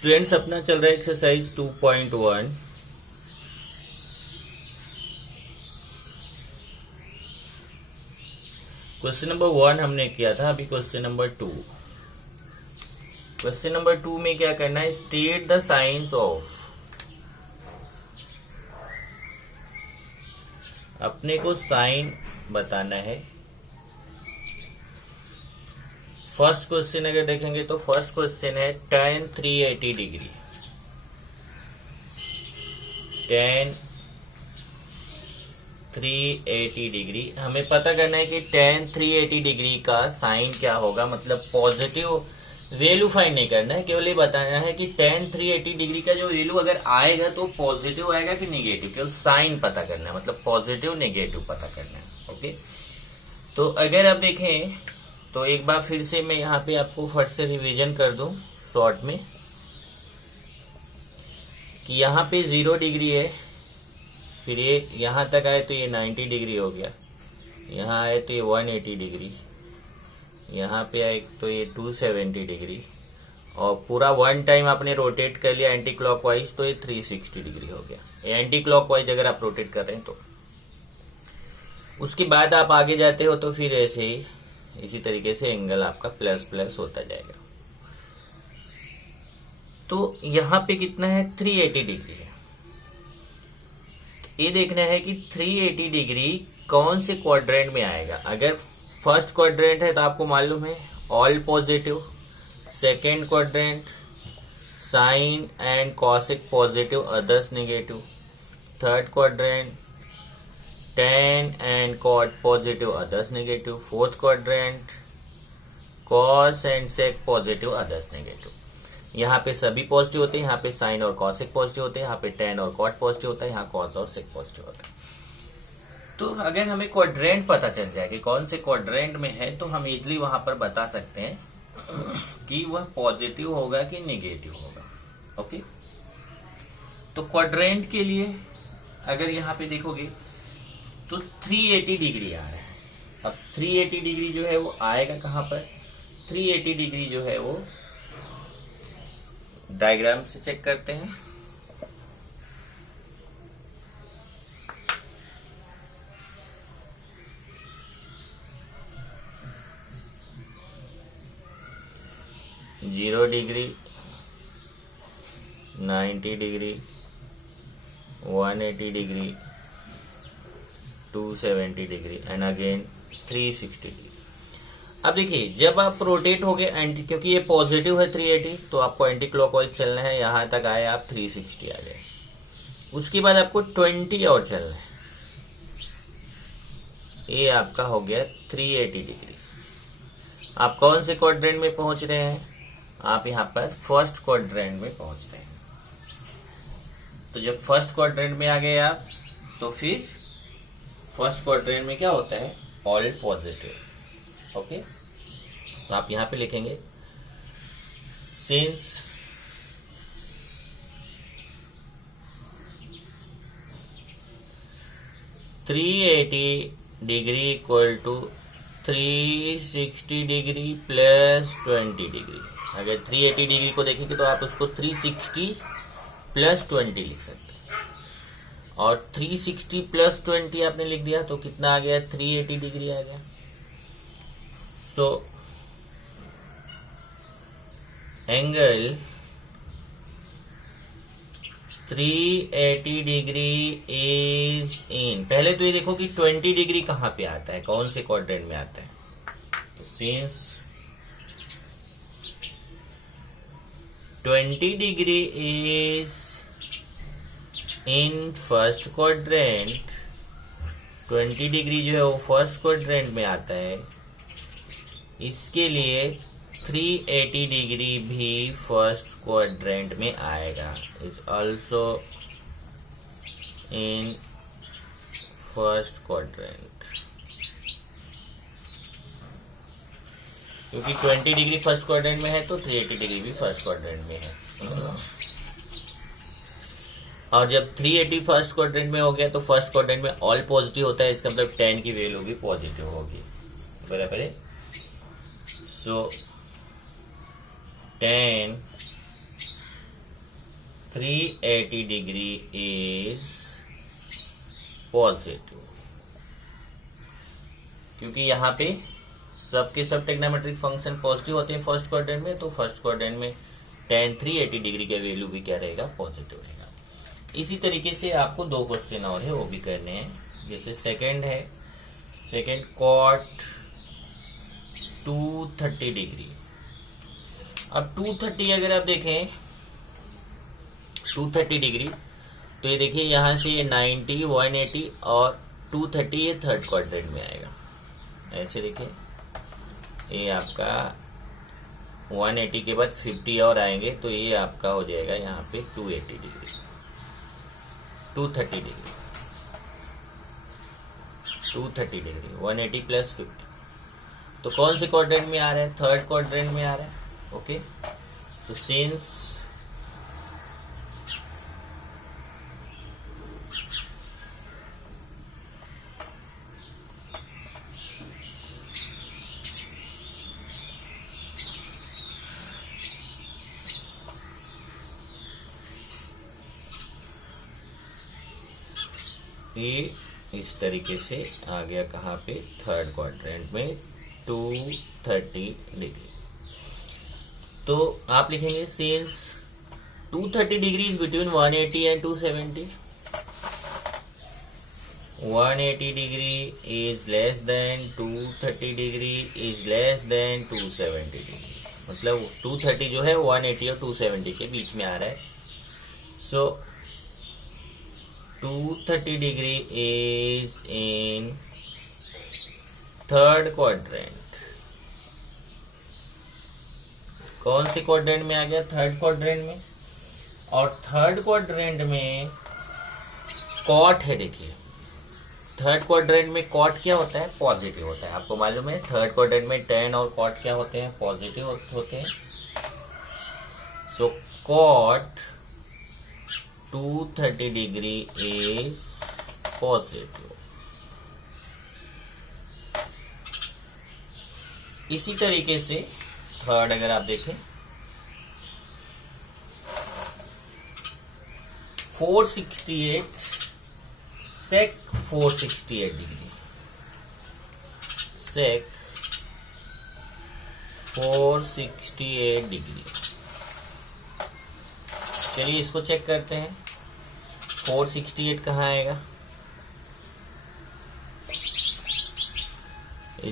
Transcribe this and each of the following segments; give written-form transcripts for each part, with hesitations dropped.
Students अपना चल रहा है एक्सरसाइज 2.1। क्वेश्चन नंबर 1 हमने किया था, अभी क्वेश्चन नंबर 2। क्वेश्चन नंबर 2 में क्या करना है, स्टेट द साइंस ऑफ। अपने को साइन बताना है। फर्स्ट क्वेश्चन अगर देखेंगे तो फर्स्ट क्वेश्चन है tan 380 डिग्री। tan 380 डिग्री हमें पता करना है कि tan 380 डिग्री का साइन क्या होगा, मतलब पॉजिटिव वैल्यू फाइंड नहीं करना है, केवल ये बताना है कि tan 380 डिग्री का जो वैल्यू अगर आएगा तो पॉजिटिव आएगा कि निगेटिव, केवल साइन पता करना है, मतलब पॉजिटिव नेगेटिव पता करना है। ओके, तो अगर आप देखें तो एक बार फिर से मैं यहाँ पे आपको फट से रिवीजन कर दूं शॉर्ट में कि यहाँ पे 0 डिग्री है, फिर ये यहाँ तक आए तो ये 90 डिग्री हो गया, यहाँ आए तो ये 180 डिग्री, यहाँ पे आए तो ये 270 डिग्री, और पूरा वन टाइम आपने रोटेट कर लिया एंटी क्लॉकवाइज तो ये 360 डिग्री हो गया। एंटी क्लॉकवाइज अगर आप रोटेट कर रहे हैं तो उसके बाद आप आगे जाते हो तो फिर ऐसे ही इसी तरीके से एंगल आपका प्लस प्लस होता जाएगा। तो यहां पे कितना है, 380 डिग्री है। ये देखना है कि 380 डिग्री कौन से क्वाड्रेंट में आएगा। अगर फर्स्ट क्वाड्रेंट है तो आपको मालूम है all positive, second quadrant sine and cosec positive others negative, third quadrant tan and cot positive others negative, fourth quadrant cos and sec positive others negative। यहाँ पे सभी पॉजिटिव होते हैं, यहाँ पे साइन और कॉसिक पॉजिटिव होते हैं, यहाँ पे tan और cot पॉजिटिव होता है, यहाँ cos और sec पॉजिटिव होता है। तो अगर हमें क्वाड्रेंट पता चल जाए कि कौन से क्वाड्रेंट में है तो हम इजली वहां पर बता सकते हैं कि वह पॉजिटिव होगा कि नेगेटिव होगा। ओके, तो क्वाड्रेंट के लिए अगर यहाँ पे देखोगे तो 380 डिग्री आ रहा है। अब 380 डिग्री जो है वो आएगा कहां पर, 380 डिग्री जो है वो डायग्राम से चेक करते हैं। Zero degree, 90 degree, 180 degree, 270 degree and again 360 degree. अब देखिए जब आप रोटेट हो गए एंटी, क्योंकि ये पॉजिटिव है 380 तो आपको एंटी क्लॉकवाइज चलना है, यहां तक आए आप 360 आ जाए। उसके बाद आपको 20 और चलना है, ये आपका हो गया 380 डिग्री। आप कौन से क्वाड्रेंट में पहुंच रहे हैं, आप यहां पर फर्स्ट क्वाड्रेंट में पहुंच रहे हैं। तो जब फर्स्ट क्वाड्रेंट में आ गए आप तो फिर फर्स्ट क्वाड्रेंट में क्या होता है, ऑल पॉजिटिव। ओके, तो आप यहां पे लिखेंगे sin (380 degree equal to 360 degree plus 20 degree. अगर 380 डिग्री को देखेंगे तो आप उसको 360 प्लस 20 लिख सकते हैं, और 360 प्लस 20 आपने लिख दिया तो कितना आ गया, 380 डिग्री आ गया। So angle 380 degree is in, पहले तो ये देखो कि 20 डिग्री कहां पे आता है, कौन से क्वाड्रेंट में आता है। तो since 20 degree is in first quadrant, 20 degree जो है वो फर्स्ट क्वाड्रेंट में आता है, इसके लिए 380 डिग्री भी फर्स्ट क्वाड्रेंट में आएगा, is also in first quadrant. क्योंकि 20 डिग्री फर्स्ट क्वाड्रेंट में है तो 380 डिग्री भी फर्स्ट क्वाड्रेंट में है। और जब 380 फर्स्ट क्वाड्रेंट में हो गया तो फर्स्ट क्वाड्रेंट में ऑल पॉजिटिव होता है, इसका मतलब tan की वैल्यू भी पॉजिटिव होगी, बराबर है। सो tan 380 डिग्री इज पॉजिटिव, क्योंकि यहाँ पे सबके सब ट्रिग्नोमेट्रिक फंक्शन पॉजिटिव होते हैं फर्स्ट क्वाड्रेंट में, तो फर्स्ट क्वाड्रेंट में tan 380 डिग्री का वैल्यू भी क्या रहेगा, पॉजिटिव रहेगा। इसी तरीके से आपको दो क्वेश्चन और है वो भी करने हैं। जैसे सेकंड है, सेकंड cot 230 डिग्री। अब 230 अगर आप देखें 230 डिग्री, तो ये देखिए यहाँ से 90, 180 और 230 ये थर्ड क्वाड्रेंट में आएगा। ऐसे देखिए ये आपका 180 के बाद 50 और आएंगे, तो ये आपका हो जाएगा यहाँ पे 280 डिग्री, 230 डिग्री, 230 डिग्री, 180 प्लस 50। तो कौन से क्वाड्रेंट में आ रहा है, थर्ड क्वाड्रेंट में आ रहा है। ओके, तो सिंस ये इस तरीके से आ गया कहाँ पे, थर्ड क्वाड्रेंट में 230 डिग्री। तो आप लिखेंगे since 230 degree is between 180 and 270, 180 degree is less then 230 degree is less then 270 degree. मतलब 230 जो है 180 और 270 के बीच में आ रहा है। सो 230 degree is in third quadrant. कौन से क्वाड्रेंट में आ गया, थर्ड क्वाड्रेंट में। और थर्ड क्वाड्रेंट में कॉट है, देखिए थर्ड क्वाड्रेंट में कॉट क्या होता है, पॉजिटिव होता है। आपको मालूम है थर्ड क्वाड्रेंट में tan और कॉट क्या होते हैं, पॉजिटिव होते हैं। सो कॉट 230 डिग्री इज पॉजिटिव। इसी तरीके से थर्ड अगर आप देखें 468 sec 468 डिग्री, sec 468 डिग्री। चलिए इसको चेक करते हैं। 468 कहाँ आएगा,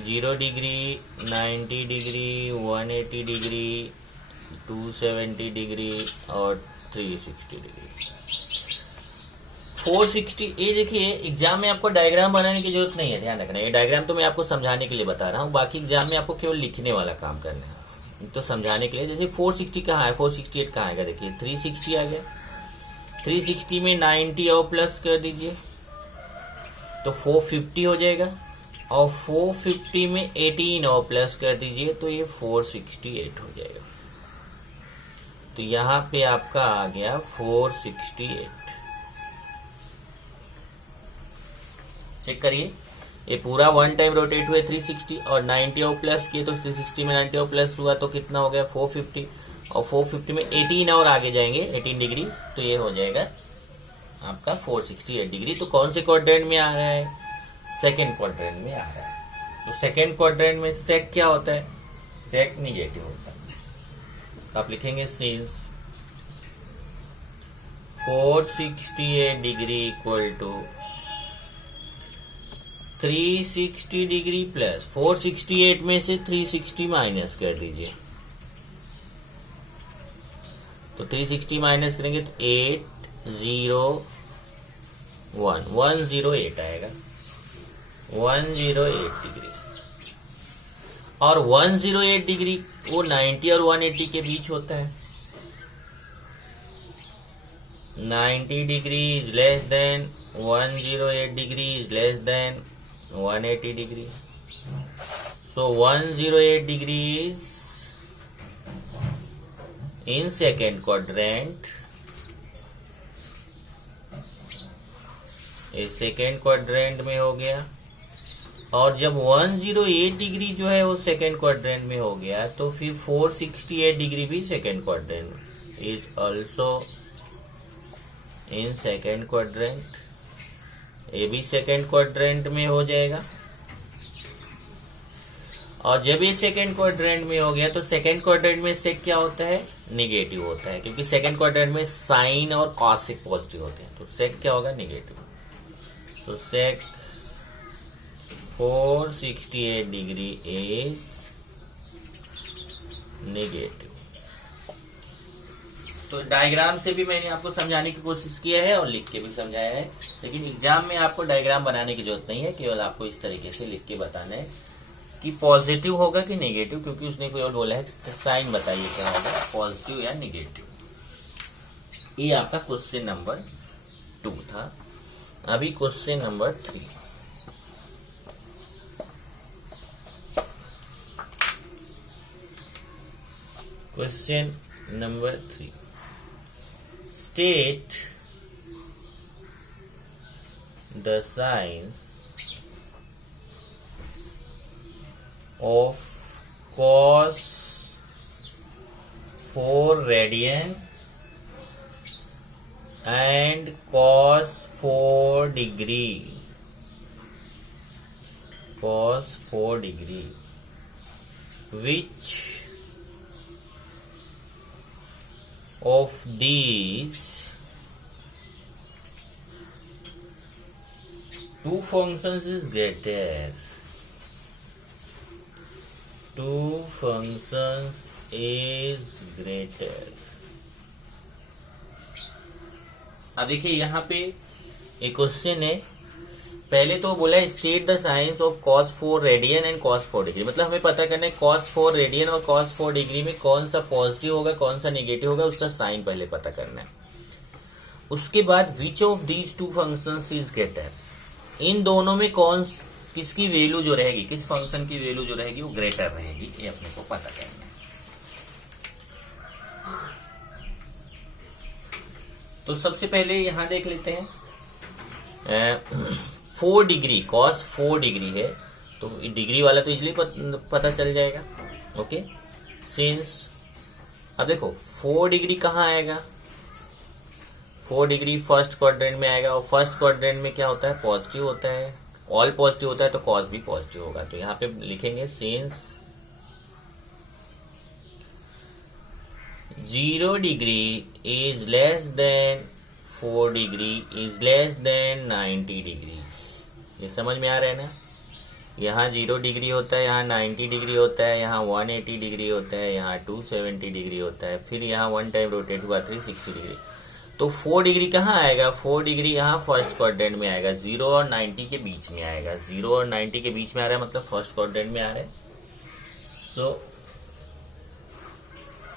0 डिग्री, 90 डिग्री, 180 डिग्री, 270 डिग्री और 360 डिग्री। 460, ये देखिए एग्जाम में आपको डायग्राम बनाने की जरूरत नहीं है, ध्यान रखना। ये डायग्राम तो मैं आपको समझाने के लिए बता रहा हूँ, बाकी एग्जाम में आपको केवल लिखने वाला काम करना है। तो समझाने के लिए जैसे 460 कहाँ है, 468 कहाँ आएगा, देखिए 360 आ गया। 360 में 90 और प्लस कर दीजिए तो 450 हो जाएगा, और 450 में 18 और प्लस कर दीजिए तो ये 468 हो जाएगा। तो यहाँ पे आपका आ गया 468। चेक करिए, ये पूरा वन टाइम रोटेट हुए 360 और 90 और प्लस किए तो 360 में 90 और प्लस हुआ तो कितना हो गया 450, और 450 में 18 और आगे जाएंगे 18 डिग्री तो ये हो जाएगा आपका 468 डिग्री। तो कौन से क्वाड्रेंट में आ रहा है, सेकेंड क्वाड्रेंट में आ रहा है। तो सेकेंड क्वाड्रेंट में सेक क्या होता है, सेक निगेटिव होता है। तो आप लिखेंगे sin 468 degree equal to 360 degree plus 468 में से 360 माइनस कर दीजिए, तो 360 माइनस करेंगे तो 108 आएगा, 108 डिग्री। और 108 डिग्री वो 90 और 180 के बीच होता है। 90 degree is less then 108 degree is less then 180 degree. So 108 degree is in second quadrant. ये सेकेंड क्वाड्रेंट में हो गया। और जब 108 डिग्री जो है वो सेकेंड क्वाड्रेंट में हो गया तो फिर 468 डिग्री भी second quadrant is also in second quadrant, ये भी सेकेंड क्वाड्रेंट में हो जाएगा। और जब ये सेकेंड क्वाड्रेंट में हो गया तो सेकेंड क्वाड्रेंट में सेक क्या होता है, निगेटिव होता है, क्योंकि सेकेंड क्वाड्रेंट में साइन और कॉसेक पॉजिटिव होते हैं, तो सेक क्या होगा, negative. So sec 468 degree is negative. तो डायग्राम से भी मैंने आपको समझाने की कोशिश किया है और लिख के भी समझाया है, लेकिन एग्जाम में आपको डायग्राम बनाने की जरूरत नहीं है, केवल आपको इस तरीके से लिख के बताना है कि पॉजिटिव होगा कि नेगेटिव, क्योंकि उसने कोई और बोला है साइन बताइए क्या होगा, पॉजिटिव या नेगेटिव। ये आपका क्वेश्चन नंबर 2 था। अभी question number 3। Question number 3, state the signs of cos 4 radian and cos 4 degree, cos 4 degree, which of these two functions is greater, two functions is greater। अब देखिए यहाँ पे एक क्वेश्चन है, पहले तो बोला है state the science of cos 4 radian and cos 4 degree, मतलब हमें पता करना है cos 4 रेडियन और cos 4 डिग्री में कौन सा पॉजिटिव होगा कौन सा नेगेटिव होगा, उसका साइन पहले पता करना है। उसके बाद which of these two functions is greater, इन दोनों में कौन किसकी वैल्यू जो रहेगी, किस फंक्शन की वैल्यू जो रहेगी वो ग्रेटर रहेगी, ये अपने को पता करना है। तो सबसे पहले यहां देख लेते हैं 4 डिग्री, cos 4 डिग्री है तो डिग्री वाला तो इजिली पता चल जाएगा। ओके, सिंस अब देखो 4 डिग्री कहाँ आएगा, 4 डिग्री फर्स्ट क्वाड्रेंट में आएगा, और फर्स्ट क्वाड्रेंट में क्या होता है, पॉजिटिव होता है, ऑल पॉजिटिव होता है, तो cos भी पॉजिटिव होगा। तो यहाँ पे लिखेंगे since 0 degree is less then 4 degree is less then 90 degree. ये समझ में आ रहा है ना, यहाँ 0 डिग्री होता है, यहाँ 90 डिग्री होता है, यहाँ 180 डिग्री होता है, यहाँ 270 डिग्री होता है, फिर यहाँ 1 टाइम रोटेट हुआ 360 डिग्री। तो 4 डिग्री कहाँ आएगा, 4 डिग्री यहाँ फर्स्ट क्वाड्रेंट में आएगा, 0 और 90 के बीच में आएगा, 0 और 90 के बीच में आ रहा है, मतलब फर्स्ट क्वाड्रेंट में आ रहा है। सो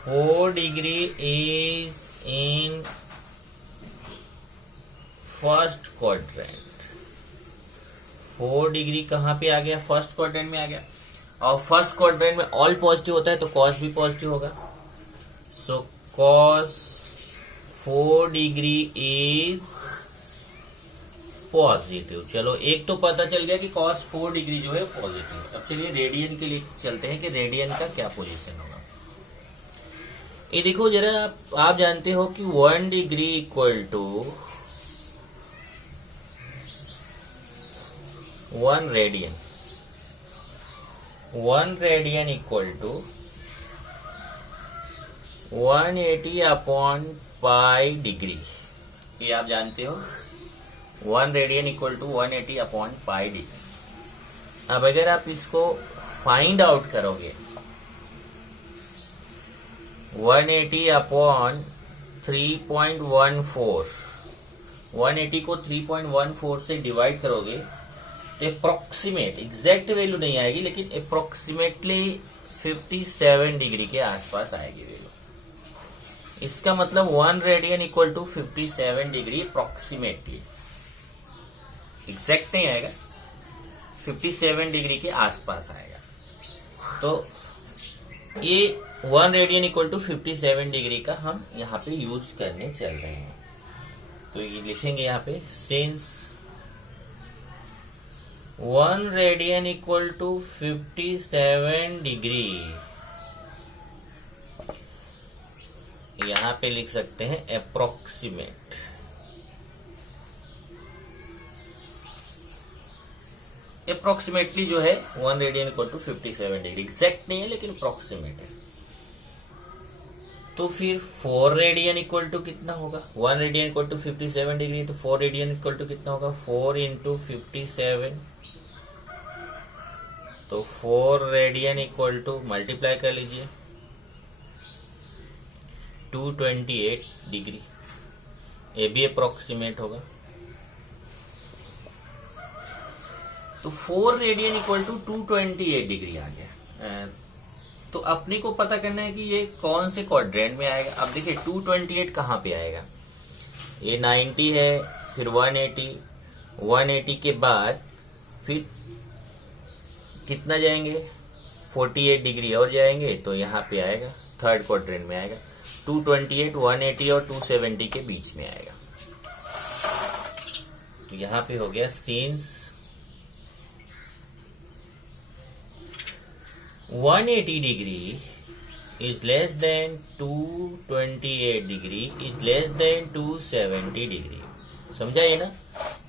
4 degree is in first quadrant, 4 degree कहाँ पे आ गया, फर्स्ट क्वाड्रेंट में आ गया, और फर्स्ट क्वाड्रेंट में ऑल पॉजिटिव होता है तो cos भी पॉजिटिव होगा। सो cos 4 डिग्री इज पॉजिटिव। चलो एक तो पता चल गया कि cos 4 डिग्री जो है पॉजिटिव। अब चलिए रेडियन के लिए चलते हैं कि रेडियन का क्या पोजीशन होगा। ये देखो जरा, आप जानते हो कि 1 degree equal to 1 radian, 1 radian equal to 180 upon pi degree, ये आप जानते हो 1 radian equal to 180 upon pi degree. अब अगर आप इसको फाइंड आउट करोगे 180 अपॉन 3.14, 180 को 3.14 से डिवाइड करोगे तो अप्रोक्सीमेट, एग्जैक्ट वैल्यू नहीं आएगी लेकिन अप्रोक्सीमेटली 57 डिग्री के आसपास आएगी वैल्यू। इसका मतलब 1 radian equal to 57 degree approximately, exact नहीं आएगा, 57 डिग्री के आसपास आएगा। तो ये 1 रेडियन इक्वल टू 57 डिग्री का हम यहाँ पे यूज करने चल रहे हैं। तो ये लिखेंगे यहाँ पे sin 1 radian equal to 57 degree, यहाँ पे लिख सकते हैं अप्रोक्सीमेट, अप्रोक्सीमेटली जो है 1 radian equal to 57 degree, exact नहीं है लेकिन अप्रोक्सीमेट है। तो फिर 4 रेडियन इक्वल टू कितना होगा? 1 रेडियन इक्वल टू 57 डिग्री, तो 4 रेडियन इक्वल टू कितना होगा? 4 इंटू 57, तो 4 रेडियन इक्वल टू मल्टीप्लाई कर लीजिए 228 डिग्री, ये भी अप्रोक्सीमेट होगा। तो 4 रेडियन इक्वल टू 228 डिग्री आ गया। तो अपने को पता करना है कि ये कौन से क्वाड्रेंट में आएगा। अब देखिए 228 कहाँ पे आएगा? ये 90 है, फिर 180 के बाद फिर कितना जाएंगे? 48 डिग्री और जाएंगे, तो यहाँ पे आएगा, थर्ड क्वाड्रेंट में आएगा। 228, 180 और 270 के बीच में आएगा। तो यहाँ पे हो गया since 180 degree is less than 228 degree is less than 270 degree. समझा ये ना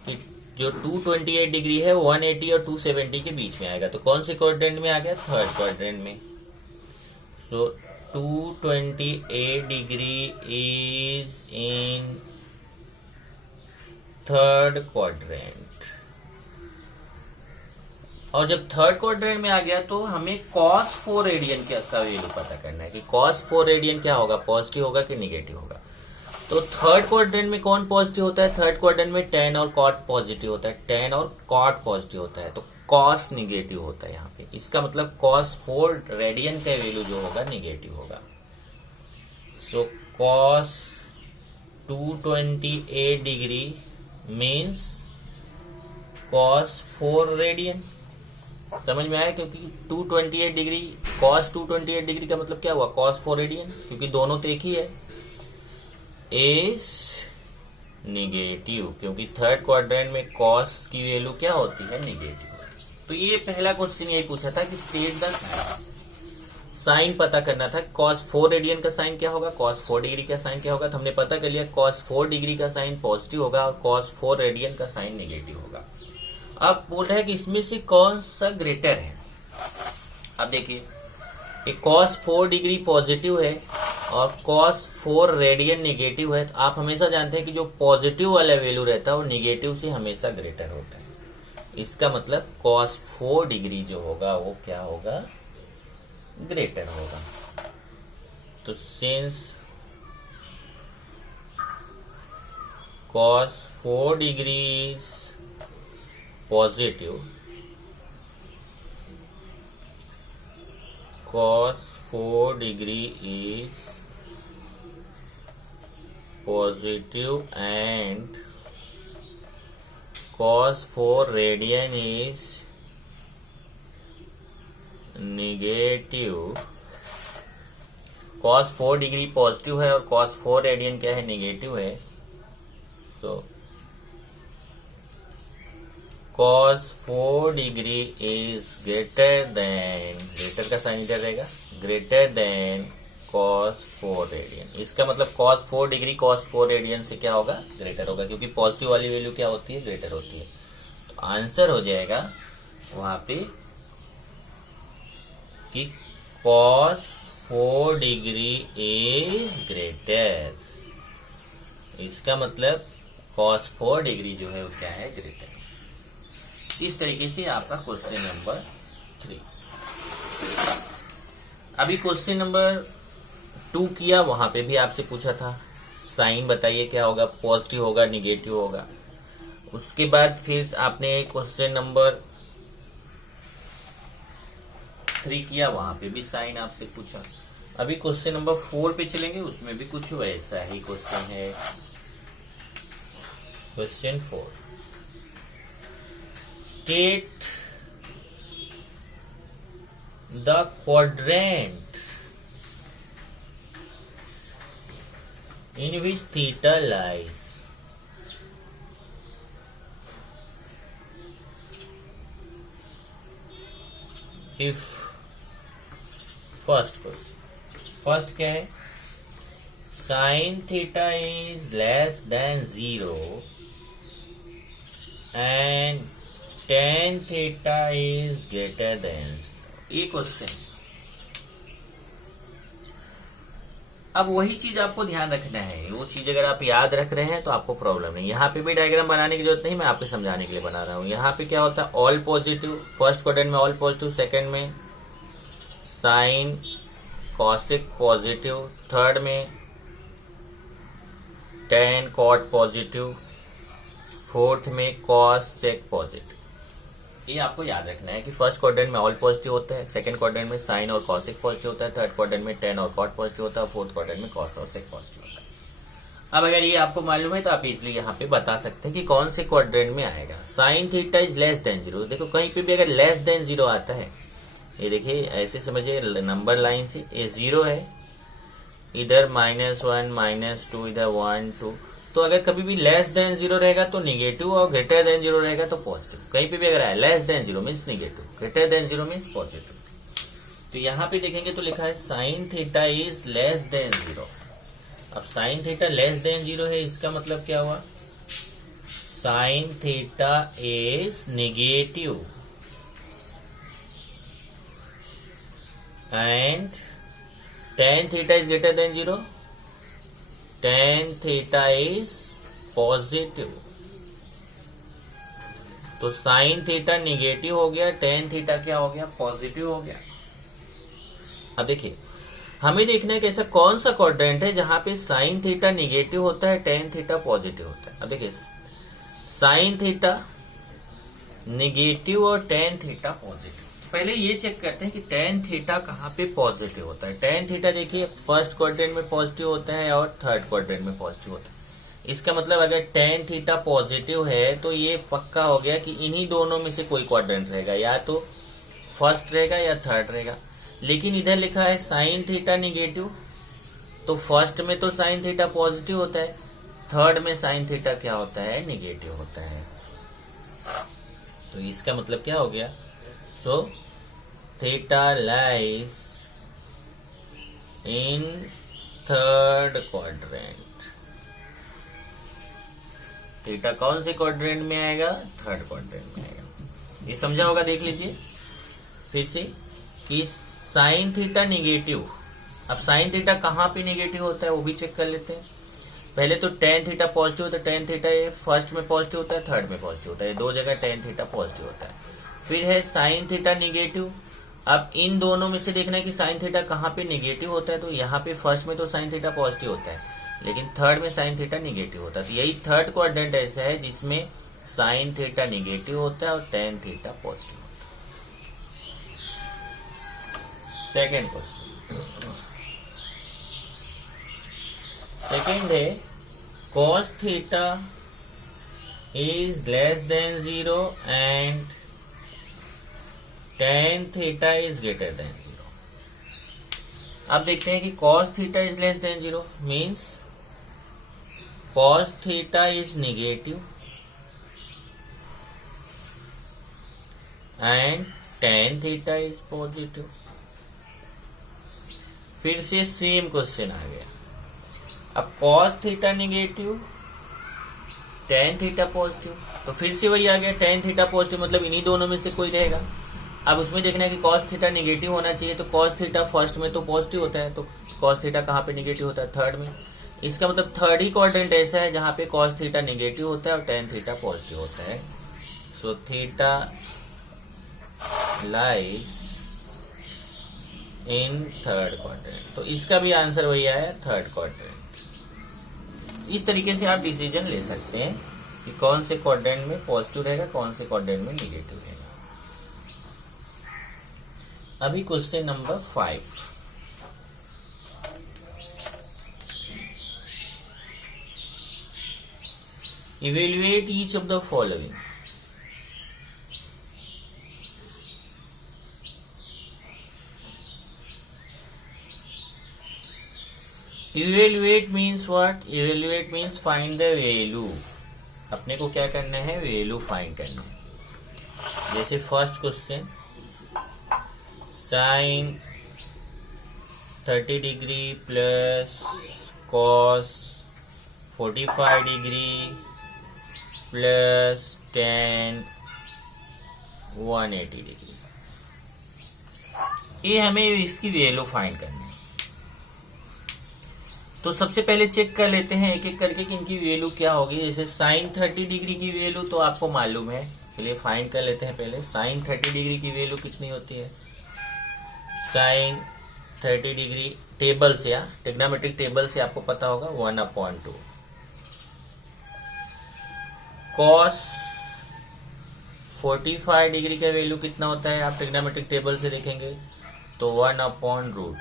कि जो 228 डिग्री है 180 और 270 के बीच में आएगा। तो कौन से क्वाड्रेंट में आ गया? थर्ड क्वाड्रेंट में। सो 228 degree is in third quadrant. और जब थर्ड क्वाड्रेंट में आ गया तो हमें cos 4 रेडियन का वैल्यू पता करना है कि cos 4 रेडियन क्या होगा, पॉजिटिव होगा कि निगेटिव होगा। तो थर्ड क्वाड्रेंट में कौन पॉजिटिव होता है? थर्ड क्वाड्रेंट में tan और cot पॉजिटिव होता है, tan और cot पॉजिटिव होता है, तो cos निगेटिव होता है यहाँ पे। इसका मतलब cos 4 रेडियन का वैल्यू जो होगा निगेटिव होगा। सो cos 228 degree means cos 4 radian. समझ में आया? क्योंकि 228 डिग्री, cos 228 डिग्री का मतलब क्या हुआ? cos 4 रेडियन, क्योंकि दोनों तो एक ही है। इज निगेटिव, क्योंकि थर्ड क्वाड्रेंट में cos की वैल्यू क्या होती है? निगेटिव। तो ये पहला क्वेश्चन यही पूछा था कि स्टेट द साइन पता करना था। cos 4 रेडियन का साइन क्या होगा, cos 4 डिग्री का साइन क्या होगा। तो हमने पता कर लिया cos 4 डिग्री का साइन पॉजिटिव होगा और cos 4 रेडियन का साइन नेगेटिव होगा। अब बोल रहा है कि इसमें से कौन सा ग्रेटर है। अब देखिए ये cos 4 डिग्री पॉजिटिव है और cos 4 रेडियन नेगेटिव है। तो आप हमेशा जानते हैं कि जो पॉजिटिव वाला वैल्यू रहता है वो नेगेटिव से हमेशा ग्रेटर होता है। इसका मतलब cos 4 डिग्री जो होगा वो क्या होगा? ग्रेटर होगा। तो since cos 4 degree positive, cos 4 degree is positive and cos 4 radian is negative। cos 4 degree positive है और cos 4 रेडियन क्या है? नेगेटिव है। सो cos 4 degree is greater than, greater का साइन इधर रहेगा, ग्रेटर देन cos 4 रेडियन। इसका मतलब cos 4 डिग्री cos 4 रेडियन से क्या होगा? ग्रेटर होगा, क्योंकि पॉजिटिव वाली वैल्यू क्या होती है? ग्रेटर होती है। तो आंसर हो जाएगा वहां पे कि cos 4 डिग्री इज ग्रेटर। इसका मतलब cos 4 डिग्री जो है वो क्या है? ग्रेटर। इस तरीके से आपका क्वेश्चन नंबर 3। अभी क्वेश्चन नंबर 2 किया, वहां पे भी आपसे पूछा था साइन बताइए क्या होगा, पॉजिटिव होगा निगेटिव होगा। उसके बाद फिर आपने क्वेश्चन नंबर 3 किया, वहां पे भी साइन आपसे पूछा। अभी क्वेश्चन नंबर 4 पे चलेंगे, उसमें भी कुछ वैसा ही क्वेश्चन है। Question 4, state the quadrant in which theta lies। if first question, first क्या है? sin theta is less than 0 and tan theta is greater than, ये क्वेश्चन। अब वही चीज आपको ध्यान रखना है, वो चीज अगर आप याद रख रहे हैं तो आपको प्रॉब्लम नहीं। यहाँ पे भी डायग्राम बनाने की जरूरत नहीं, मैं आपको समझाने के लिए बना रहा हूँ। यहाँ पे क्या होता है, ऑल पॉजिटिव, फर्स्ट क्वाड्रेंट में ऑल पॉजिटिव, सेकंड में साइन कॉसिक पॉजिटिव, थर्ड में टेन कॉट पॉजिटिव, फोर्थ में कॉस सेक पॉजिटिव। ये आपको याद रखना है कि फर्स्ट क्वाड्रेंट में ऑल पॉजिटिव होता है, सेकंड क्वाड्रेंट में साइन और कॉसिक पॉजिटिव होता है, थर्ड क्वाड्रेंट में टेन और कॉट पॉजिटिव होता है, फोर्थ क्वाड्रेंट में कॉस और सेक पॉजिटिव होता है। अब अगर ये आपको मालूम है तो आप इसलिए यहाँ पे बता सकते हैं कि कौन से क्वाड्रेंट में आएगा। Sign theta is less than zero, देखो कहीं पे भी अगर लेस देन जीरो आता है, ये देखिए ऐसे समझिए नंबर लाइन से, ये जीरो है, इधर -1 -2, इधर 1 2, तो अगर कभी भी लेस देन जीरो रहेगा तो निगेटिव और ग्रेटर देन जीरो रहेगा तो पॉजिटिव। कहीं पे भी अगर है less than zero means negative, greater than zero means positive. तो यहाँ पे देखेंगे तो लिखा है sine theta is less than zero. अब sine theta less than zero है, इसका मतलब क्या हुआ, sine theta is negative and tan theta is greater than 0, tan theta is positive। तो साइन थीटा निगेटिव हो गया, tan थीटा क्या हो गया, पॉजिटिव हो गया। अब देखिए हमें देखना है कि ऐसा कौन सा क्वाड्रेंट है जहां पे साइन थीटा निगेटिव होता है, tan थीटा पॉजिटिव होता है। अब देखिए साइन थीटा निगेटिव और tan थीटा पॉजिटिव। पहले ये चेक करते हैं कि tan थीटा कहाँ पे पॉजिटिव होता है। tan थीटा देखिए फर्स्ट क्वाड्रेंट में पॉजिटिव होता है और थर्ड क्वाड्रेंट में पॉजिटिव होता है। इसका मतलब अगर tan थीटा पॉजिटिव है तो ये पक्का हो गया कि इन्हीं दोनों में से कोई क्वाड्रेंट रहेगा, या तो फर्स्ट रहेगा या थर्ड रहेगा। लेकिन इधर लिखा है साइन थीटा निगेटिव, तो फर्स्ट में तो साइन थीटा पॉजिटिव होता है, थर्ड में साइन थीटा क्या होता है, निगेटिव होता है। तो इसका मतलब क्या हो गया, so theta lies in third quadrant. Theta कौन से क्वाड्रेंट में आएगा, थर्ड क्वाड्रेंट में आएगा। ये समझा होगा, देख लीजिए फिर से कि साइन थीटा निगेटिव। अब साइन थीटा कहाँ पे निगेटिव होता है वो भी चेक कर लेते हैं। पहले तो tan थीटा पॉजिटिव होता है, tan थीटा फर्स्ट में पॉजिटिव होता है, थर्ड में पॉजिटिव होता है, दो जगह tan थीटा पॉजिटिव होता है। फिर है साइन थीटा निगेटिव। अब इन दोनों में से देखना है कि साइन थीटा कहाँ पे निगेटिव होता है, तो यहाँ पे फर्स्ट में तो साइन थीटा पॉजिटिव होता है लेकिन थर्ड में साइन थीटा निगेटिव होता है। तो यही थर्ड क्वाड्रेंट ऐसा है जिसमें साइन थीटा निगेटिव होता है और tan थीटा पॉजिटिव होता है। सेकेंड क्वेश्चन, सेकेंड है cos theta is less then 0 and tan theta is greater than 0। अब देखते हैं कि cos theta is less then 0 means cos theta is negative and tan theta is positive. फिर से same question आ गया। अब cos theta negative, tan theta positive, तो फिर से वही आ गया, tan थीटा पॉजिटिव मतलब इन्हीं दोनों में से कोई रहेगा। अब उसमें देखना है कि cos थीटा निगेटिव होना चाहिए, तो cos थीटा फर्स्ट में तो पॉजिटिव होता है, तो cos थीटा कहाँ पे निगेटिव होता है, थर्ड में। इसका मतलब थर्ड ही क्वाड्रेंट ऐसा है जहां पे cos थीटा निगेटिव होता है और tan थीटा पॉजिटिव होता है। So theta lies in third quadrant. तो इसका भी आंसर वही आया, थर्ड क्वाड्रेंट। इस तरीके से आप डिसीजन ले सकते हैं कि कौन से क्वाड्रेंट में पॉजिटिव रहेगा, कौन से क्वाड्रेंट में निगेटिव रहेगा। अभी question number 5, evaluate each of the following. Evaluate means what, evaluate means find the value. अपने को क्या करना है, वैल्यू फाइंड करना है। जैसे first question, sine 30 degree plus cos 45 degree plus tan 180 degree. ये हमें इसकी वैल्यू फाइंड करनी है। तो सबसे पहले चेक कर लेते हैं एक एक करके कि इनकी वैल्यू क्या होगी। जैसे साइन 30 डिग्री की वैल्यू तो आपको मालूम है, चलिए फाइंड कर लेते हैं। पहले साइन 30 डिग्री की वैल्यू कितनी होती है। साइन 30 डिग्री टेबल से या ट्रिग्नोमेट्रिक टेबल से आपको पता होगा 1/2। कॉस 45 डिग्री का वैल्यू कितना होता है, आप ट्रिग्नोमेट्रिक टेबल से देखेंगे तो 1/√2।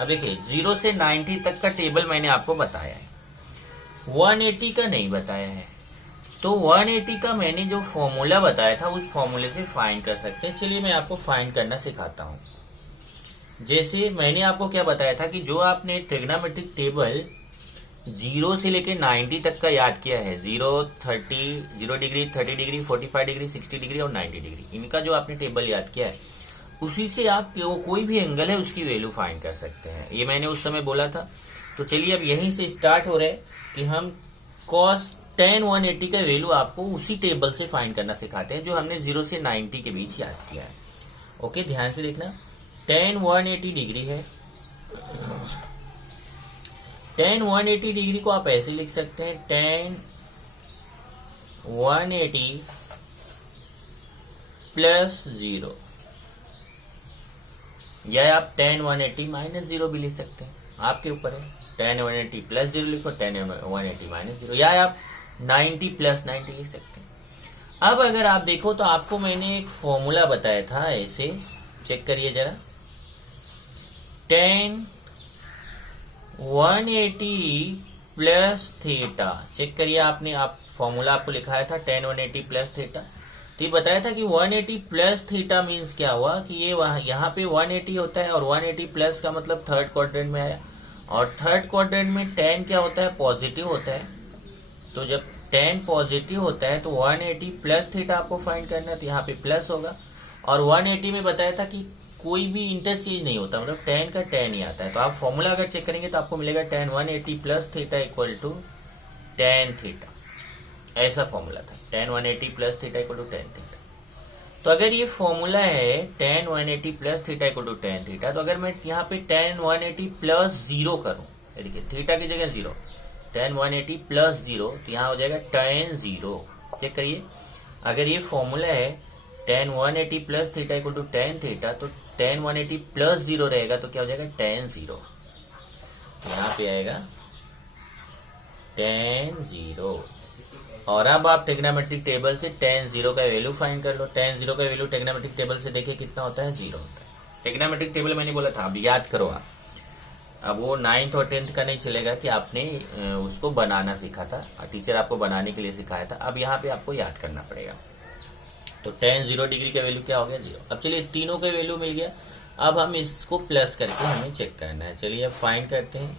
अब देखिए 0 से 90 तक का टेबल मैंने आपको बताया है, 180 का नहीं बताया है। तो 180 का मैंने जो फॉर्मूला बताया था उस फॉर्मूले से फाइंड कर सकते हैं। चलिए मैं आपको फाइंड करना सिखाता हूं। जैसे मैंने आपको क्या बताया था कि जो आपने ट्रिग्नोमेट्रिक टेबल 0 से लेकर 90 तक का याद किया है, 0 डिग्री, 30 डिग्री, 45 डिग्री, 60 डिग्री और 90 डिग्री, इनका जो आपने टेबल याद किया है उसी से आप कोई भी एंगल है उसकी वैल्यू फाइंड कर सकते हैं। ये मैंने उस समय बोला था। तो चलिए अब यहीं से स्टार्ट हो रहा है कि हम cos tan 180 का वैल्यू आपको उसी टेबल से फाइंड करना सिखाते हैं जो हमने 0 से 90 के बीच याद किया है। ओके, ध्यान से देखना। tan 180 डिग्री है। tan 180 डिग्री को आप ऐसे लिख सकते हैं, tan 180 प्लस 0, या आप tan 180 माइनस 0 भी लिख सकते हैं, आपके ऊपर है। tan 180 प्लस 0 लिखो, tan 180 माइनस 0, या आप 90 प्लस 90 लिख सकते हैं। अब अगर आप देखो तो आपको मैंने एक फॉर्मूला बताया था, ऐसे चेक करिए जरा। tan 180 प्लस थीटा, चेक करिए आपने, आप फॉर्मूला आपको लिखाया था tan 180 प्लस थीटा। तो ये बताया था कि 180 प्लस थीटा मीन्स क्या हुआ कि ये यहाँ पे 180 होता है और 180 प्लस का मतलब थर्ड क्वाड्रेंट में आया, और थर्ड क्वाड्रेंट में tan क्या होता है, पॉजिटिव होता है। तो जब tan पॉजिटिव होता है तो 180 प्लस थीटा आपको फाइंड करना है, तो यहाँ पे प्लस होगा। और 180 में बताया था कि कोई भी इंटरचेंज नहीं होता, मतलब tan का tan ही आता है। तो आप फॉर्मूला अगर चेक करेंगे तो आपको मिलेगा tan 180 plus theta equal to tan theta, ऐसा फॉर्मूला था। tan 180 plus theta equal to tan theta. तो अगर ये फॉर्मूला है tan 180 plus theta equal to tan theta, तो अगर मैं यहाँ पे tan 180 प्लस 0 करूं, देखिए थीटा की जगह 0, tan 180 प्लस 0, तो यहाँ हो जाएगा tan 0। चेक करिए, अगर ये फॉर्मूला है tan 180 plus theta equal to tan theta, तो tan 180 प्लस 0 रहेगा तो क्या हो जाएगा tan 0। यहाँ पे आएगा tan 0। और अब आप ट्रिग्नोमेट्रिक टेबल से tan 0 का वैल्यू फाइंड कर लो। tan 0 का वैल्यू ट्रिग्नोमेट्रिक टेबल से देखिए कितना होता है, 0 होता है। ट्रिग्नोमेट्रिक टेबल मैंने बोला था, अब याद करो आप। अब वो 9th और 10th का नहीं चलेगा कि आपने उसको बनाना सीखा था, टीचर आपको बनाने के लिए सिखाया था। अब यहाँ पे आपको याद करना पड़ेगा। तो tan 0 डिग्री का वैल्यू क्या हो गया, 0। अब चलिए तीनों का वैल्यू मिल गया। अब हम इसको प्लस करके हमें चेक करना है। चलिए अब फाइंड करते हैं।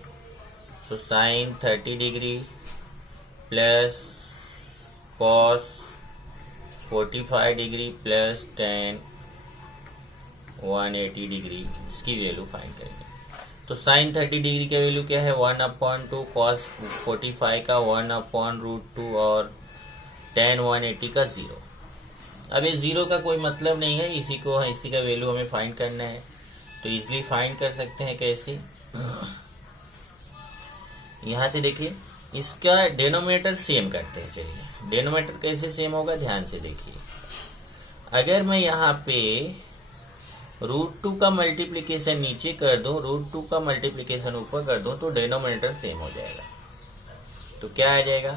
So sine 30 degree plus cos 45 degree plus tan 180 degree, इसकी वैल्यू फाइंड करेंगे। तो साइन 30 डिग्री का वैल्यू क्या है, 1/2, cos 45 का 1/√2 और tan 180 का 0। अब ये 0 का कोई मतलब नहीं है, इसी का वैल्यू हमें फाइंड करना है। तो इजिली फाइंड कर सकते हैं। कैसे, यहां से देखिए इसका डिनोमिनेटर सेम करते हैं। चलिए डिनोमिनेटर कैसे सेम होगा, ध्यान से देखिए। अगर मैं यहाँ पे √2 का मल्टीप्लीकेशन नीचे कर दूं, √2 का मल्टीप्लीकेशन ऊपर कर दूं, तो डिनोमिनेटर सेम हो जाएगा। तो क्या आ जाएगा,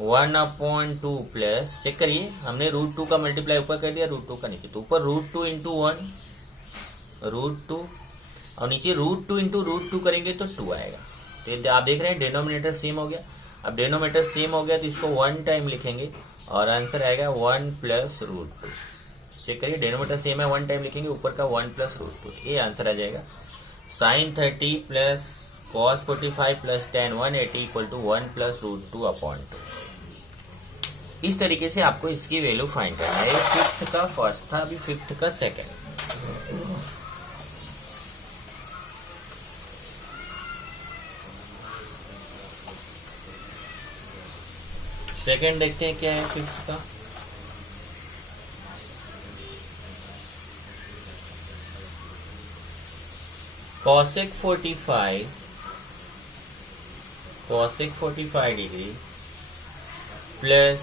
1/2 प्लस, चेक करिए हमने √2 का मल्टीप्लाई ऊपर कर दिया, √2 का नीचे, तो ऊपर √2 इंटू 1 √2 और नीचे √2 इंटू √2 करेंगे तो 2 आएगा। तो आप देख रहे हैं डिनोमिनेटर सेम हो गया। अब डिनोमिनेटर सेम हो गया तो इसको 1 टाइम लिखेंगे और आंसर आएगा 1 प्लस √2। चेक करिए डिनोमिनेटर सेम है, 1 टाइम लिखेंगे, ऊपर का 1 प्लस √2, ये आंसर आ जाएगा। Sine 30 plus cos 45 plus tan 180 equal to 1 plus √2/2। इस तरीके से आपको इसकी वैल्यू फाइंड करना है। 5th का फर्स्ट था, अभी 5th का सेकंड। सेकंड देखते हैं क्या है 5th का। cosec 45 degree plus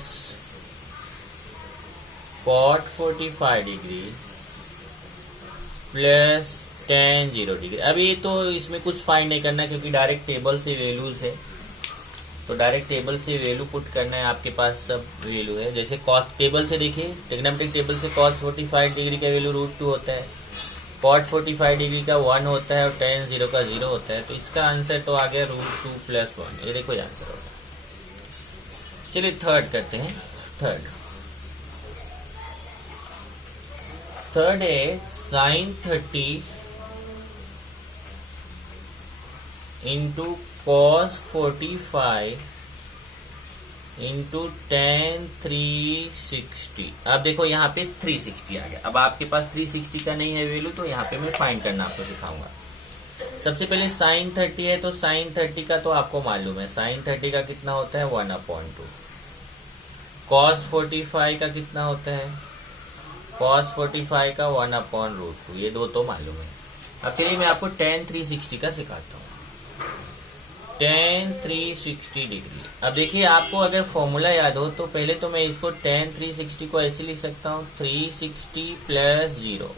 cot 45 degree plus tan 0 degree. अब ये तो इसमें कुछ फाइंड नहीं करना क्योंकि डायरेक्ट टेबल से वैल्यूज है, तो डायरेक्ट टेबल से वैल्यू पुट करना है। आपके पास सब वैल्यू है। जैसे कॉस टेबल से देखिए, ट्रिग्नोमेट्रिक टेबल से cos 45 डिग्री का वैल्यू √2 होता है, cot 45 डिग्री का 1 होता है और tan 0 का 0 होता है। तो इसका आंसर तो आ गया √2 + 1। ये देखो आंसर होगा। चलिए थर्ड करते हैं। थर्ड है sin 30 into cos 45 into tan 360। अब देखो यहाँ पे 360 आ गया। अब आपके पास 360 का नहीं है वैल्यू, तो यहाँ पे मैं फाइंड करना आपको सिखाऊंगा। सबसे पहले sin 30 है तो sin 30 का तो आपको मालूम है, sin 30 का कितना होता है 1/2। cos 45 का कितना होता है, cos 45 का 1/√2। ये दो तो मालूम है। अब चलिए मैं आपको tan 360 का सिखाता हूँ। tan 360 degree. अब देखिए आपको अगर फॉर्मूला याद हो तो पहले तो मैं इसको tan 360 को ऐसे लिख सकता हूँ 360 + 0।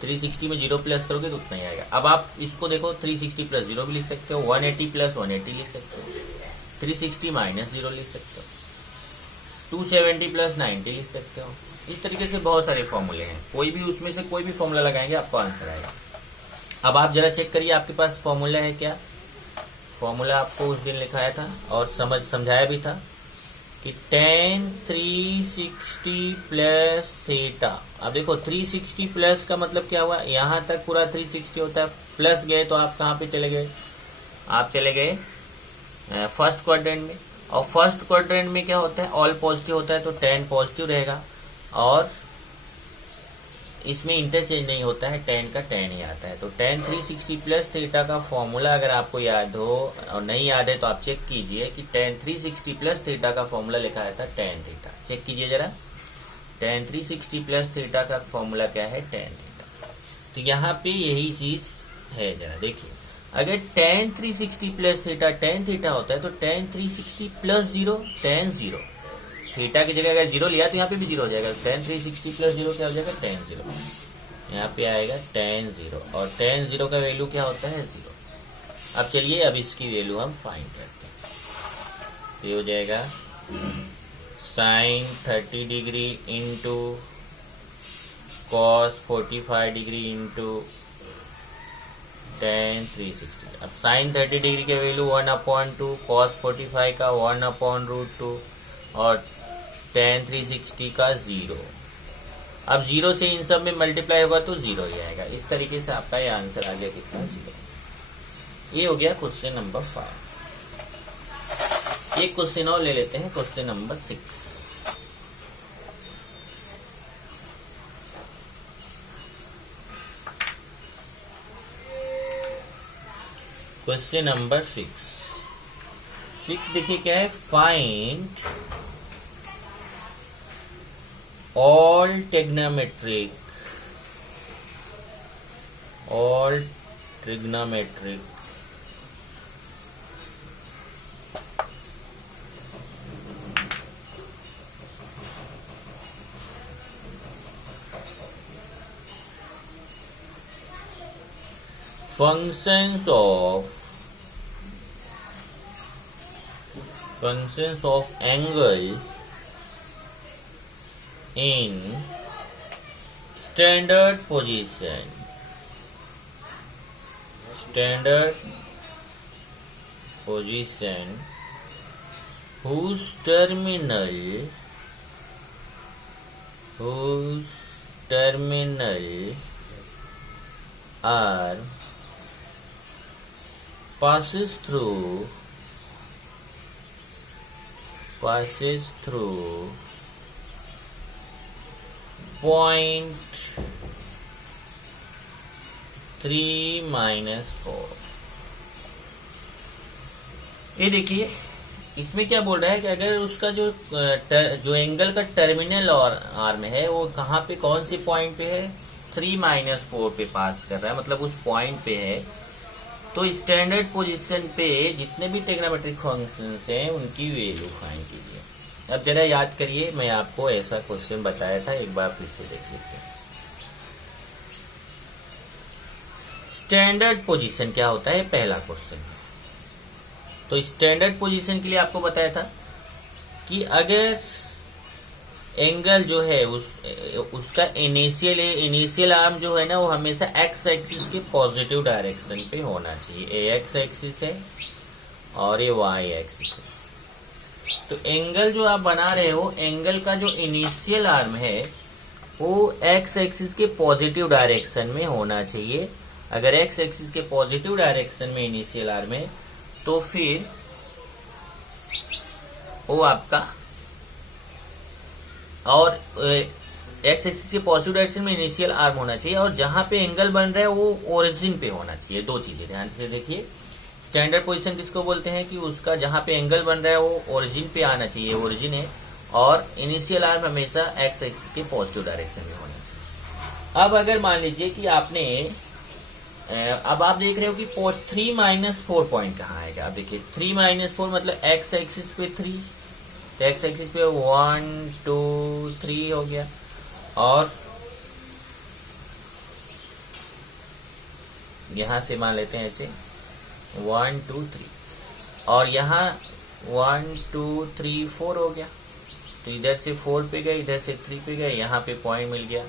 360 में 0 प्लस करोगे तो उतना ही आएगा। अब आप इसको देखो 360 + 0 भी लिख सकते हो, 180 + 180 लिख सकते हो, 360 - 0 लिख सकते हो, 270 + 90 लिख सकते हो। इस तरीके से बहुत सारे फॉर्मूले हैं, कोई भी उसमें से कोई भी फॉर्मूला लगाएंगे आपको आंसर आएगा। अब आप जरा चेक करिए आपके पास फॉर्मूला है क्या। फॉर्मूला आपको उस दिन लिखाया था और समझाया भी था कि tan 360 + थीटा। अब देखो 360 प्लस का मतलब क्या हुआ, यहां तक पूरा 360 होता है, प्लस गए तो आप कहां पे चले गए, आप चले गए फर्स्ट क्वाड्रेंट में। और फर्स्ट क्वाड्रेंट में क्या होता है, ऑल पॉजिटिव होता है, तो tan पॉजिटिव रहेगा। और इसमें इंटरचेंज नहीं होता है, tan का tan ही आता है। तो tan 360 + थीटा का फॉर्मूला अगर आपको याद हो और नहीं याद है तो आप चेक कीजिए कि tan 360 + थीटा का फॉर्मूला लिखा था tan थीटा। चेक कीजिए जरा, tan 360 + थीटा का फॉर्मूला क्या है, tan थीटा। तो यहाँ पे यही चीज है, जरा देखिए। अगर tan 360 + थीटा tan थीटा होता है तो tan 360 + 0 tan 0। थीटा की जगह अगर 0 लिया तो यहाँ पे भी 0 हो जाएगा। tan 360 + 0 क्या हो जाएगा, tan 0। यहाँ पे आएगा tan 0 और tan 0 का वैल्यू क्या होता है, 0। अब चलिए अब इसकी वैल्यू हम फाइंड करते हैं। ये हो जाएगा sin 30 degree into cos 45 degree into tan 360। अब sin 30 डिग्री के वैल्यू 1/2, cos 45 का 1/√2 और tan 360 का 0। अब 0 से इन सब में मल्टीप्लाई होगा तो 0 ही आएगा। इस तरीके से आपका ये आंसर आ गया कितना, 0। ये हो गया क्वेश्चन नंबर 5। एक क्वेश्चन और ले लेते हैं, क्वेश्चन नंबर 6। क्वेश्चन नंबर 6 देखिए क्या है, find all trigonometric functions of angle in standard position whose terminal are passes through point 3 - 4। ये देखिए इसमें क्या बोल रहा है कि अगर उसका जो एंगल का टर्मिनल और आर्म है वो कहाँ पे, कौन से पॉइंट पे है, 3-4 पे पास कर रहा है, मतलब उस पॉइंट पे है, तो स्टैंडर्ड पोजीशन पे जितने भी ट्रिग्नोमेट्रिक फंक्शंस हैं उनकी वैल्यू फाइंड कीजिए। अब जरा याद करिए, मैं आपको ऐसा क्वेश्चन बताया था, एक बार फिर से देख लीजिए। स्टैंडर्ड पोजीशन क्या होता है, पहला क्वेश्चन है। तो स्टैंडर्ड पोजीशन के लिए आपको बताया था कि अगर एंगल जो है उसका इनिशियल आर्म जो है ना, वो हमेशा एक्स एक्सिस के पॉजिटिव डायरेक्शन पे होना चाहिए। ये एक्स एक्सिस है और ये वाई एक्सिस है। तो एंगल जो आप बना रहे हो, एंगल का जो इनिशियल आर्म है वो एक्स एक्सिस के पॉजिटिव डायरेक्शन में होना चाहिए। अगर एक्स एक्सिस के पॉजिटिव डायरेक्शन में इनिशियल आर्म है तो फिर वो आपका, और एक्स एक्सिस के पॉजिटिव डायरेक्शन में इनिशियल आर्म होना चाहिए, और जहां पे एंगल बन रहा है वो ओरिजिन पे होना चाहिए। दो चीजें ध्यान से देखिए। स्टैंडर्ड पोजीशन किसको बोलते हैं कि उसका जहां पे एंगल बन रहा है वो ओरिजिन पे आना चाहिए, ओरिजिन है, और इनिशियल आर्म हमेशा एक्स एक्सिस के पॉजिटिव डायरेक्शन में होना चाहिए। अब अगर मान लीजिए कि आपने, अब आप देख रहे हो कि 3-4 पॉइंट कहाँ आएगा। आप देखिए 3-4 मतलब एक्स एक्सिस पे 3, तो एक्स एक्सिस पे 1 2 3 हो गया, और यहां से मान लेते हैं ऐसे 1 2 3, और यहां 1 2 3 4 हो गया। तो इधर से 4 पे गए, इधर से 3 पे गए, यहाँ पे पॉइंट मिल गया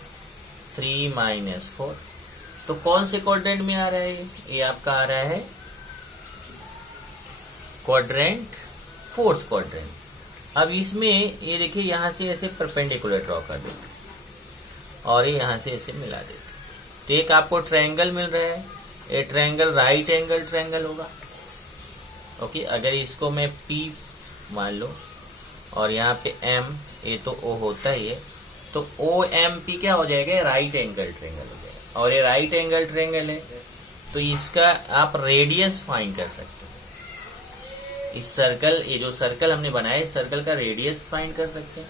3-4। तो कौन से क्वाड्रेंट में आ रहा है ये आपका आ रहा है क्वाड्रेंट, फोर्थ क्वाड्रेंट। अब इसमें ये देखिए यहां से ऐसे परपेंडिकुलर ड्रॉ कर देते और ये यहां से ऐसे मिला देते, तो एक आपको ट्रायंगल मिल रहा है। ये ट्रायंगल राइट एंगल ट्रायंगल होगा। ओके, अगर इसको मैं P मान लो और यहाँ पे M, ये तो O होता ही है, तो OMP क्या हो जाएगा, राइट एंगल ट्रायंगल हो जाएगा। और ये राइट एंगल ट्रायंगल है तो इसका आप रेडियस फाइंड कर सकते हैं। इस सर्कल, ये जो सर्कल हमने बनाया इस सर्कल का रेडियस फाइंड कर सकते हैं।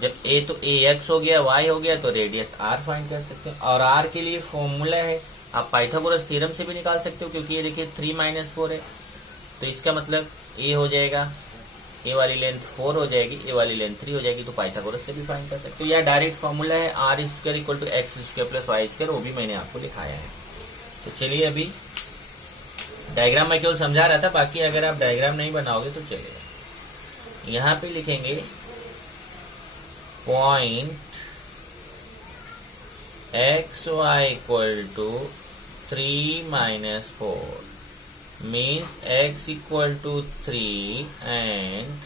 जब A तो AX हो गया, Y हो गया, तो रेडियस R फाइंड कर सकते हैं। और R के लिए फॉर्मूला है, आप पाइथागोरस थ्योरम से भी निकाल सकते हो, क्योंकि ये देखिए 3-4 है, तो इसका मतलब A हो जाएगा, ए वाली लेंथ 4 हो जाएगी, ए वाली लेंथ 3 हो जाएगी, तो पाइथागोरस से भी फाइंड कर सकते हो। या डायरेक्ट फॉर्मूला है R² = x² + y², वो भी मैंने आपको दिखाया है। तो चलिए अभी डायग्राम मैं केवल समझा रहा था, बाकी अगर आप डायग्राम नहीं बनाओगे तो चलेगा। यहाँ पे लिखेंगे point xy = 3-4 means x = 3 and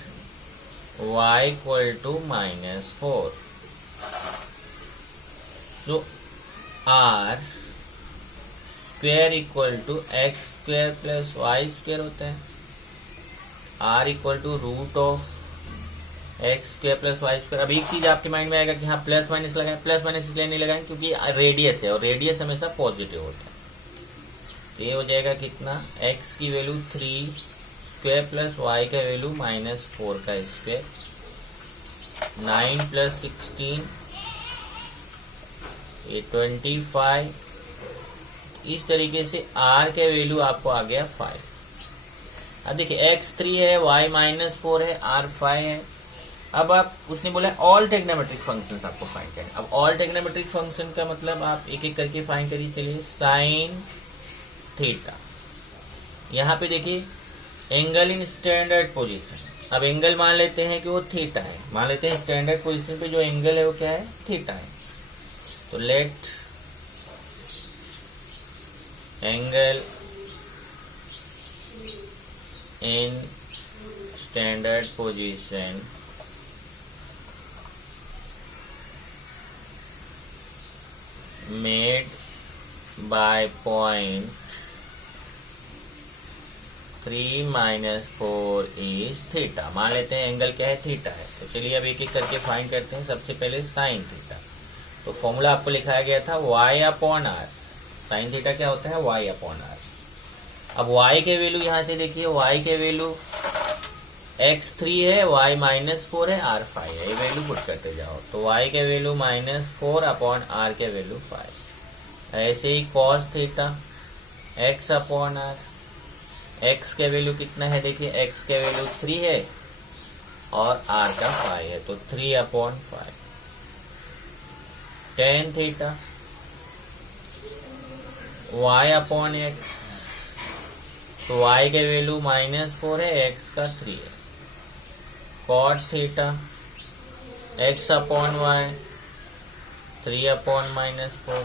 y = -4. So r square = x² + y² होता है। r = √x² + y²। अब एक चीज आपके माइंड में आएगा कि हाँ प्लस माइनस लगाएं, प्लस माइनस इसलिए नहीं लगाएं क्योंकि रेडियस है और रेडियस हमेशा पॉजिटिव होता है। तो ये हो जाएगा कितना, x की वैल्यू 3² + y का वैल्यू -4 का स्क्वायर, 9 + 16 ये 25। इस तरीके से r का वैल्यू आपको आ गया 5। अब देखिए x 3 है, y -4 है, r 5 है। अब आप, उसने बोला ऑल ट्रिग्नोमेट्रिक फंक्शंस आपको फाइंड करना। अब ऑल ट्रिग्नोमेट्रिक फंक्शन का मतलब आप एक एक करके फाइंड करिए। चलिए साइन थीटा, यहाँ पे देखिए एंगल इन स्टैंडर्ड पोजीशन। अब एंगल मान लेते हैं कि वो थीटा है, मान लेते हैं स्टैंडर्ड पोजीशन पे जो एंगल है वो क्या है, थीटा है। तो let angle in standard position made by point 3-4 is theta. मान लेते हैं एंगल क्या है, थीटा है। तो चलिए अब एक एक करके फाइंड करते हैं। सबसे पहले साइन थीटा, तो फॉर्मूला आपको लिखाया गया था y/r। साइन थीटा क्या होता है, y/r। अब y के वैल्यू यहाँ से देखिए, y के वैल्यू x3 है, y -4 है, r 5 है। ये वैल्यू पुट करते जाओ तो y के वैल्यू -4 अपॉन r के वैल्यू 5। ऐसे ही cos theta x upon r, x के वैल्यू कितना है देखिए, x के वैल्यू 3 है और r का 5 है तो 3 upon 5। tan theta y upon x, तो y के वैल्यू -4 है, x का 3 है। cot theta x upon y 3 upon -4।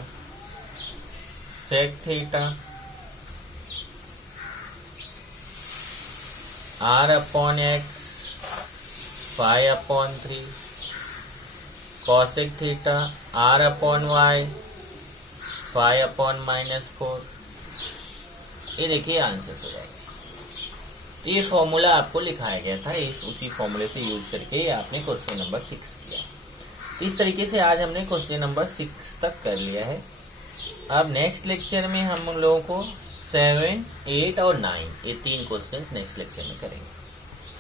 sec theta r upon x 5 upon 3। cosec theta r upon y 5 upon -4। ये देखिए आंसर हो जाएगा। ये फॉर्मूला आपको लिखाया गया था, उसी फॉर्मूले से यूज करके आपने क्वेश्चन नंबर 6 किया। इस तरीके से आज हमने क्वेश्चन नंबर 6 तक कर लिया है। अब नेक्स्ट लेक्चर में हम लोगों को 7, 8 और 9 ये 3 क्वेश्चंस नेक्स्ट लेक्चर में करेंगे।